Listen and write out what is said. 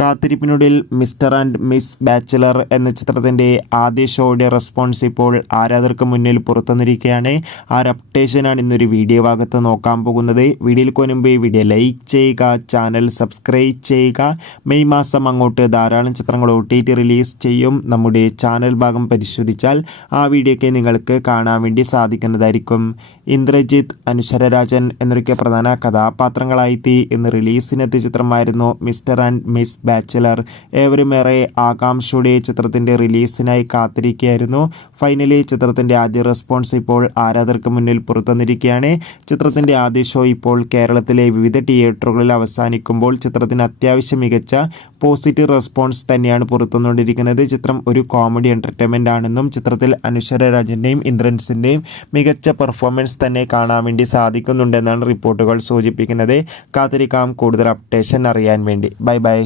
കാത്തിരിപ്പിനൊടുവിൽ mister and miss bachelor എന്ന ചിത്രത്തിൻ്റെ ആദ്യ ഷോയുടെ റെസ്പോൺസ് ഇപ്പോൾ ആരാധകർക്ക് മുന്നിൽ പുറത്തുവന്നിരിക്കുകയാണ്. ആ ഒരു അപ്ഡേഷനാണ് ഇന്നൊരു വീഡിയോ ഭാഗത്ത് നോക്കാൻ പോകുന്നത്. വീഡിയോയ്ക്ക് മുൻപ് വീഡിയോ ലൈക്ക് ചെയ്യുക, ചാനൽ സബ്സ്ക്രൈബ് ചെയ്യുക. മെയ് മാസം അങ്ങോട്ട് ധാരാളം ചിത്രങ്ങൾ OTT റിലീസ് ചെയ്യും. നമ്മുടെ ചാനൽ ഭാഗം പരിശോധിച്ചാൽ ആ വീഡിയോയ്ക്ക് നിങ്ങൾക്ക് കാണാൻ വേണ്ടി സാധിക്കുന്നതായിരിക്കും. ഇന്ദ്രജിത്ത്, അനശ്വര രാജൻ എന്നൊക്കെ പ്രധാന കഥാപാത്രങ്ങളായി ഇന്ന് റിലീസിനെത്തിയ ചിത്രമായിരുന്നു മിസ്റ്റർ ആൻഡ് മിസ് ബാച്ചിലർ. ഏവരുമേറെ ആകാംക്ഷയുടെ ചിത്രത്തിൻ്റെ റിലീസിനായി കാത്തിരിക്കുകയായിരുന്നു. ഫൈനലി ചിത്രത്തിൻ്റെ ആദ്യ റെസ്പോൺസ് ഇപ്പോൾ ആരാധകർക്ക് മുന്നിൽ പുറത്തുവന്നിരിക്കുകയാണ്. ചിത്രത്തിൻ്റെ ആദ്യ ഷോ ഇപ്പോൾ കേരളത്തിലെ വിവിധ തിയേറ്ററുകളിൽ അവസാനിക്കുമ്പോൾ ചിത്രത്തിന് അത്യാവശ്യം മികച്ച പോസിറ്റീവ് റെസ്പോൺസ് തന്നെയാണ് പുറത്തുവന്നുകൊണ്ടിരിക്കുന്നത്. ചിത്രം ഒരു കോമഡി എൻ്റർടൈൻമെൻ്റ് ആണെന്നും ചിത്രത്തിൽ അനശ്വര രാജൻ്റെയും ഇന്ദ്രൻസിൻ്റെയും മികച്ച പെർഫോമൻസ് തന്നെ കാണാൻ വേണ്ടി സാധിക്കുന്നുണ്ടെന്നാണ് റിപ്പോർട്ടുകൾ സൂചിപ്പിക്കുന്നത്. കാത്തിരിക്കാം കൂടുതൽ അപ്ഡേഷൻ അറിയാൻ വേണ്ടി. Bye bye.